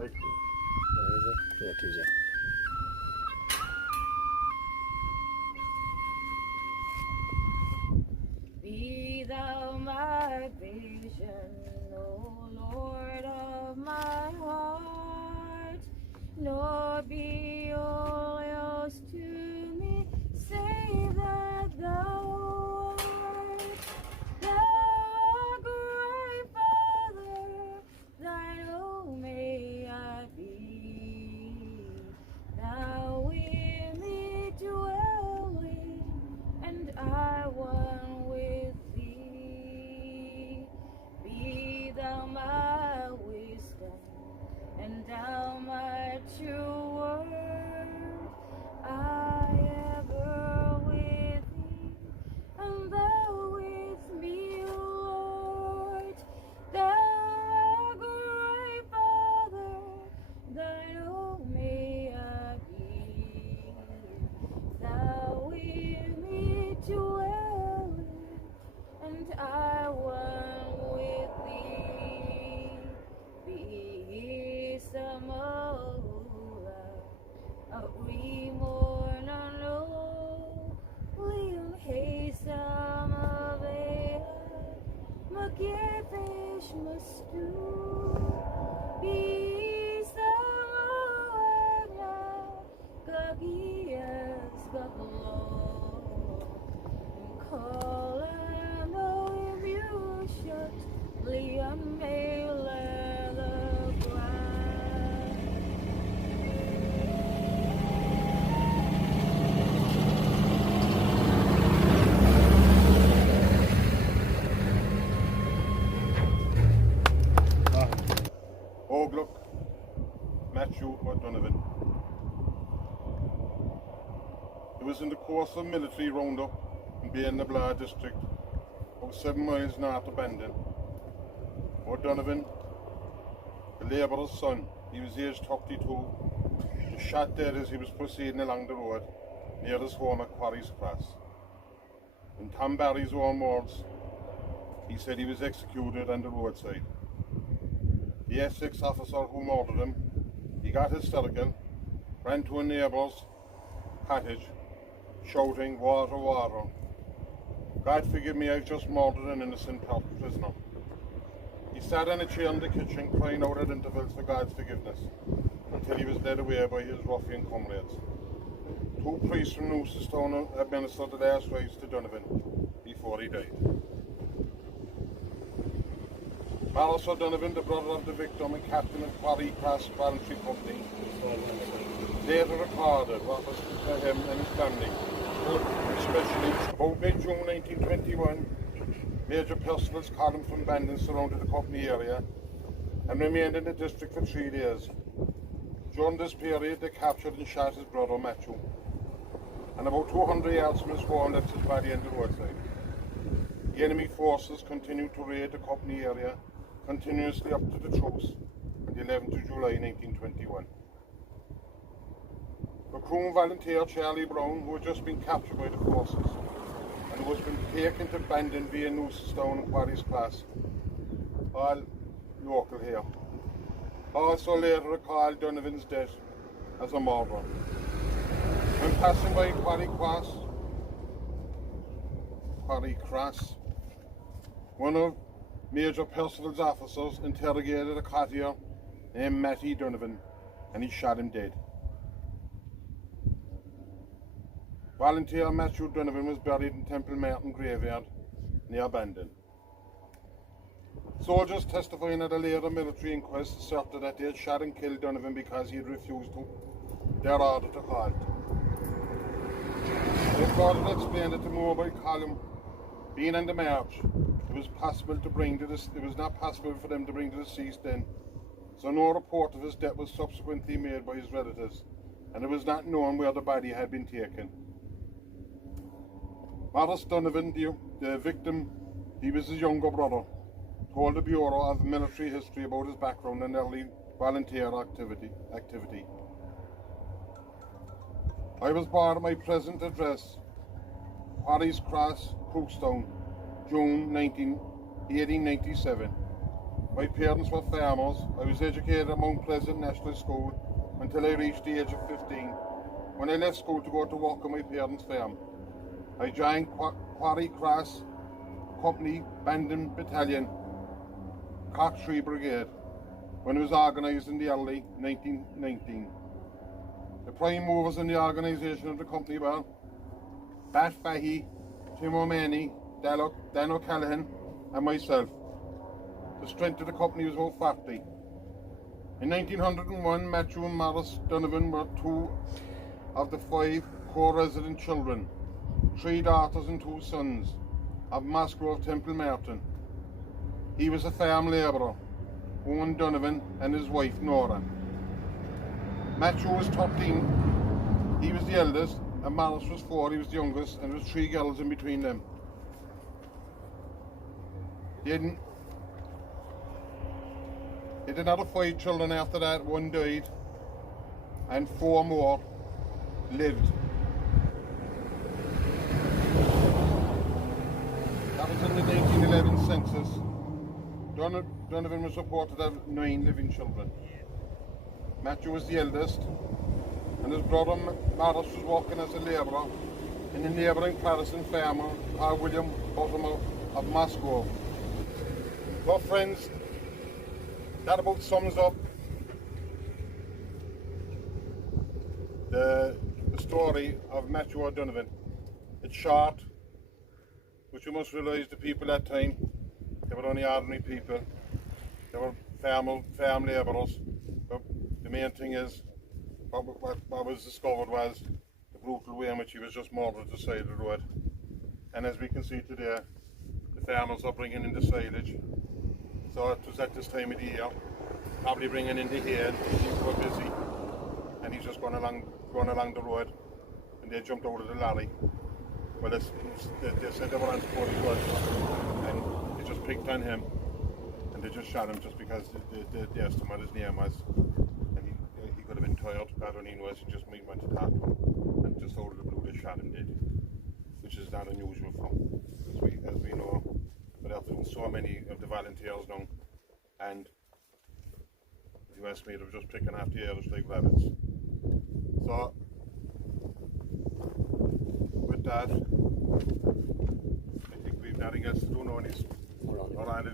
Right. Where is it? Yeah, Tuesday. Be thou my vision, O Lord of my heart, nor be all else to me, save that thou art. Thou great Father, thine own may I be. Thou in me dwelling, and I one with thee. Be thou my wisdom, and thou my true word. I ever with thee, and thou with me, Lord. Thou great Father, thine own may I be. Thou in me dwelling, and I one with thee. Be some remorn Liam Haysam Avea Magirfish Mastu Be some Gagias Gaglo Call and no you shut Liam Mele the ground. Look, Mathew or Donnabháin. It was in the course of military roundup in Donnabháin district, about 7 miles north of Bandon. Donnabháin, the labourer's son, he was aged 32, was shot dead as he was proceeding along the road near his home at Quarry's Cross. In Tom Barry's own words, he said he was executed on the roadside. The Essex officer who murdered him, he got hysterical, ran to a neighbour's cottage, shouting, "Water, water. God forgive me, I've just murdered an innocent prisoner." He sat in a chair in the kitchen, crying out at intervals for God's forgiveness, until he was led away by his ruffian comrades. 2 priests from Newcestown administered the last rites to Donnabháin before he died. Mathew Donnabháin, the brother of the victim and captain of Quarry Cross Voluntary Company, later recorded what was for him and his family, especially about mid-June 1921. Major Percival's column from Bandon surrounded the company area and remained in the district for 3 days. During this period, they captured and shot his brother Mathew, and about 200 yards from his home left his body on the roadside. The enemy forces continued to raid the company area continuously up to the truce on the 11th of July 1921. Recruit volunteer Charlie Brown, who had just been captured by the forces and who was been taken to Bandon via Newcestown and Quarry's Cross, all local here, also later recalled Donnabháin's death as a murderer. When passing by Quarry Cross, one of Major Percival's officers interrogated a cottier named Mathew Donnabháin, and he shot him dead. Volunteer Mathew Donnabháin was buried in Temple Martin graveyard near Bandon. Soldiers testifying at a later military inquest asserted that they had shot and killed Donnabháin because he had refused their order to halt. They further explained that the mobile column being on the march, it was not possible for them to bring the deceased in, so no report of his death was subsequently made by his relatives, and it was not known where the body had been taken. Mathew Donnabháin, the victim, he was his younger brother, told the Bureau of Military History about his background and early volunteer activity. I was born at my present address, Quarry's Cross, Crookstown, June 1897. My parents were farmers. I was educated at Mount Pleasant National School until I reached the age of 15, when I left school to go to work on my parents' farm. I joined Quarry Cross Company Bandon Battalion, Cork 3 Brigade, when it was organised in the early 1919. The prime movers in the organisation of the company were Bat Fahey, Tim O'Mahony, Dan O'Callaghan and myself. The strength of the company was about 40. In 1901, Mathew and Maurice Donnabháin were 2 of the 5 co-resident children, 3 daughters and 2 sons, of Musgrove Temple Martin. He was a farm labourer, Owen Donnabháin and his wife Nora. Mathew was 13, he was the eldest, and Maurice was 4, he was the youngest, and there was 3 girls in between them. They had another 5 children after that. 1 died and 4 more lived. That was in the 1911 census. Donnabháin was reported to have 9 living children. Mathew was the eldest, and his brother Maurice was working as a labourer in the neighbouring Patterson farmer, William Bottomer of Musgrove. Well friends, that about sums up the story of Mathew O'Donovan. It's short, but you must realise the people at that time, they were only ordinary people. They were farm labourers. But the main thing is, what was discovered was the brutal way in which he was just murdered at the side of the road. And as we can see today, the farmers are bringing in the silage. So it was at this time of the year, probably bringing in the hay, and people were busy, and he's just going along the road, and they jumped out of the lorry. Well, they said they were on 41, and they just picked on him, and they just shot him just because they asked him what his name was, and he could have been tired, God only knows, he just might want to talk to him, and just out of the blue they shot him dead, which is not unusual for him, as we know. But after so many of the volunteers now, and if you ask me, they were just picking off the ears like rabbits. So, with that, I think we've nothing else to do now, and he's around the